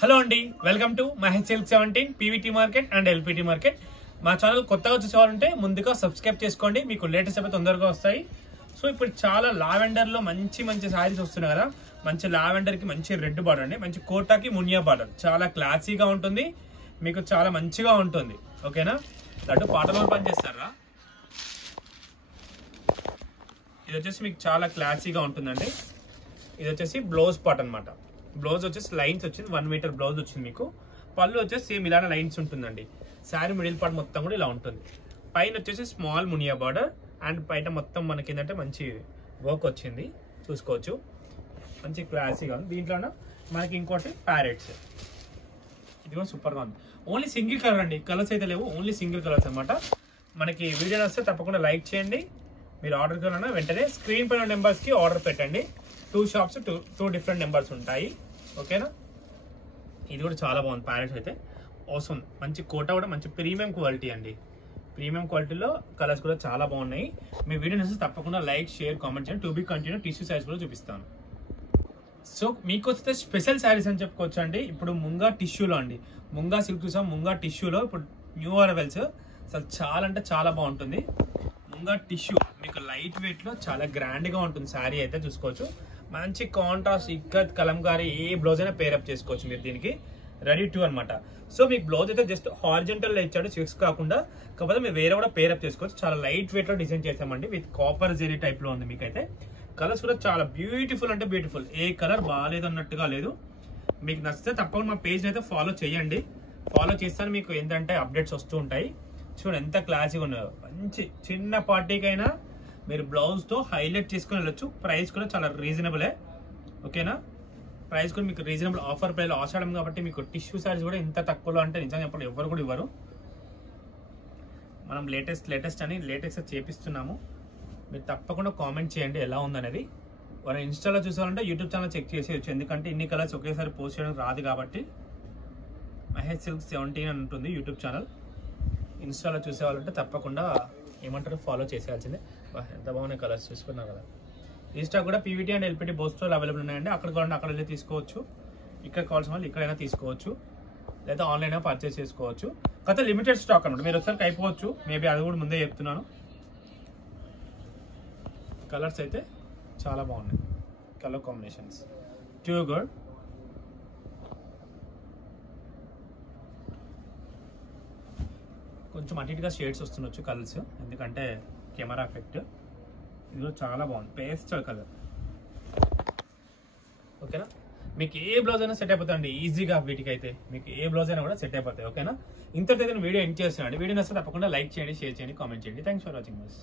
Hello అండి, welcome to Mahesh silk 17 PVT market and LPT market. మా channel కొత్తగా చూసేవాలంటే ముందుగా సబ్స్క్రైబ్ చేసుకోండి, మీకు లేటెస్ట్ అయితే తొందరగా వస్తాయి. సో ఇప్పుడు చాలా లావెండర్ లో మంచి మంచి సారీస్ వస్తున్నాయి కదా. మంచి లావెండర్ కి మంచి రెడ్ బార్డర్ అండి, మంచి కోటాకి మునియా బార్డర్, చాలా క్లాసీగా ఉంటుంది, మీకు చాలా మంచిగా ఉంటుంది. ఓకేనా, లడ్డు పాటలో పని చేస్తారా. ఇది వచ్చేసి మీకు చాలా క్లాసీగా ఉంటుందండి. ఇది వచ్చేసి బ్లౌజ్ పార్ట్ అనమాట. బ్లౌజ్ వచ్చేసి లైన్స్ వచ్చింది, 1 మీటర్ బ్లౌజ్ వచ్చింది. మీకు పళ్ళు వచ్చేసి సేమ్ ఇలానే లైన్స్ ఉంటుందండి. శారీ మిడిల్ పార్ట్ మొత్తం కూడా ఇలా ఉంటుంది. పైన వచ్చేసి స్మాల్ మునియా బార్డర్ అండ్ పైన మొత్తం మనకి ఏంటంటే మంచి వర్క్ వచ్చింది, చూసుకోవచ్చు. మంచి క్లాసీగా ఉంది. దీంట్లోనే మనకి ఇంకోటి ప్యారెట్స్, ఇది కూడా సూపర్గా ఉంది. ఓన్లీ సింగిల్ కలర్ అండి, కలర్స్ అయితే లేవు, ఓన్లీ సింగిల్ కలర్స్ అనమాట. మనకి వీడియో వస్తే తప్పకుండా లైక్ చేయండి. మీరు ఆర్డర్ కన్నా వెంటనే స్క్రీన్ పైన నెంబర్స్కి ఆర్డర్ పెట్టండి. 2 షాప్స్ 2 డిఫరెంట్ నెంబర్స్ ఉంటాయి. ఓకేనా, ఇది కూడా చాలా బాగుంది. ప్యారెట్స్ అయితే అవసరం, మంచి కోట కూడా మంచి ప్రీమియం క్వాలిటీ అండి. ప్రీమియం క్వాలిటీలో కలర్స్ కూడా చాలా బాగున్నాయి. మీ వీడియో నచ్చితే తప్పకుండా లైక్, షేర్, కామెంట్ చేయండి. To be continue tissue size కూడా చూపిస్తాను. సో మీకు వస్తే స్పెషల్ శారీస్ అని చెప్పుకోవచ్చు అండి. ఇప్పుడు ముంగా టిష్యూలో అండి, ముంగా సిల్క్ చూసాం, ముంగా టిష్యూలో ఇప్పుడు న్యూ అరైవల్స్. అసలు చాలా అంటే చాలా బాగుంటుంది. ముంగా టిష్యూ మీకు లైట్ వెయిట్ లో చాలా గ్రాండ్ గా ఉంటుంది. శారీ అయితే చూసుకోవచ్చు, మంచి కాంట్రాస్ట్ ఇక్కత్ కలంకారీ ఏ బ్లౌజ్ అయినా పేరప్ చేసుకోవచ్చు మీరు. దీనికి రెడీ టు అనమాట. సో మీకు బ్లౌజ్ అయితే జస్ట్ హారిజెంటల్ లో ఇచ్చాడు, చెక్స్ కాకుండా. కాకపోతే మీరు వేరే కూడా పేరప్ చేసుకోవచ్చు. చాలా లైట్ వెయిట్ లో డిజైన్ చేసామండి, విత్ కాపర్ జెరీ టైప్ లో ఉంది. మీకైతే కలర్స్ కూడా చాలా బ్యూటిఫుల్ అంటే బ్యూటిఫుల్, ఏ కలర్ బాగాలేదు అన్నట్టుగా లేదు. మీకు నచ్చితే తప్పకుండా మా పేజ్ అయితే ఫాలో చేయండి. ఫాలో చేస్తాను, మీకు ఏంటంటే అప్డేట్స్ వస్తూ ఉంటాయి. చూడండి ఎంత క్లాసీగా ఉన్నాయో. మంచి చిన్న పార్టీకైనా మీరు బ్లౌజ్ తో హైలైట్ చేసుకుని వెళ్ళొచ్చు. ప్రైస్ కూడా చాలా రీజనబులే. ఓకేనా, ప్రైస్ కూడా మీకు రీజనబుల్. ఆఫర్ ప్రైస్ ఆషాఢం కాబట్టి మీకు టిష్యూ సారీస్ కూడా ఇంత తక్కువలో అంటే నిజంగా ఎప్పుడు ఎవరు కూడా ఇవ్వరు. మనం లేటెస్ట్ అని లేటెస్ట్ చేపిస్తున్నాము. మీరు తప్పకుండా కామెంట్ చేయండి ఎలా ఉందనేది. మనం ఇన్స్టాలో చూసాలంటే యూట్యూబ్ ఛానల్ చెక్ చేసేయచ్చు, ఎందుకంటే ఇన్ని కలర్స్ ఒకేసారి పోస్ట్ చేయడం రాదు కాబట్టి. మహేష్ సిల్క్ 17 అని ఉంటుంది యూట్యూబ్ ఛానల్. ఇన్స్టాలో చూసేవాళ్ళంటే తప్పకుండా ఏమంటారు ఫాలో చేసేయాల్సిందే. ఎంత బాగున్నాయి కలర్స్, చూసుకున్నారు కదా. ఇన్స్టా కూడా పీవీటీ అండ్ ఎల్పిటి బోత్ స్టోర్లు అవైలబుల్ ఉన్నాయండి. అక్కడ కావాలంటే అక్కడ వెళ్ళి తీసుకోవచ్చు, ఇక్కడ కావాల్సిన వాళ్ళు ఇక్కడైనా తీసుకోవచ్చు, లేదా ఆన్లైన్ అయినా పర్చేస్ చేసుకోవచ్చు. కాకపోతే లిమిటెడ్ స్టాక్ అనమాట, మీరు ఒకసారికి అయిపోవచ్చు. మేబీ అది కూడా ముందే చెప్తున్నాను. కలర్స్ అయితే చాలా బాగున్నాయి, కలర్ కాంబినేషన్స్ టూ గుడ్. కొంచెం అటు ఇటుగా షేడ్స్ వస్తుండొచ్చు కలర్స్, ఎందుకంటే కెమెరా ఎఫెక్ట్. ఇది కూడా చాలా బాగుంది, పేస్టల్ కలర్. ఓకేనా, మీకు ఏ బ్లౌజ్ అయినా సెట్ అయిపోతుంది ఈజీగా. వీటికి అయితే మీకు ఏ బ్లౌజ్ అయినా కూడా సెట్ అయిపోతాయి. ఓకేనా, ఇంతటితో వీడియో ఎండ్ చేస్తున్నాను. వీడియో నచ్చితే తప్పకుండా లైక్ చేయండి, షేర్ చేయండి, కామెంట్ చేయండి. Thanks for watching this.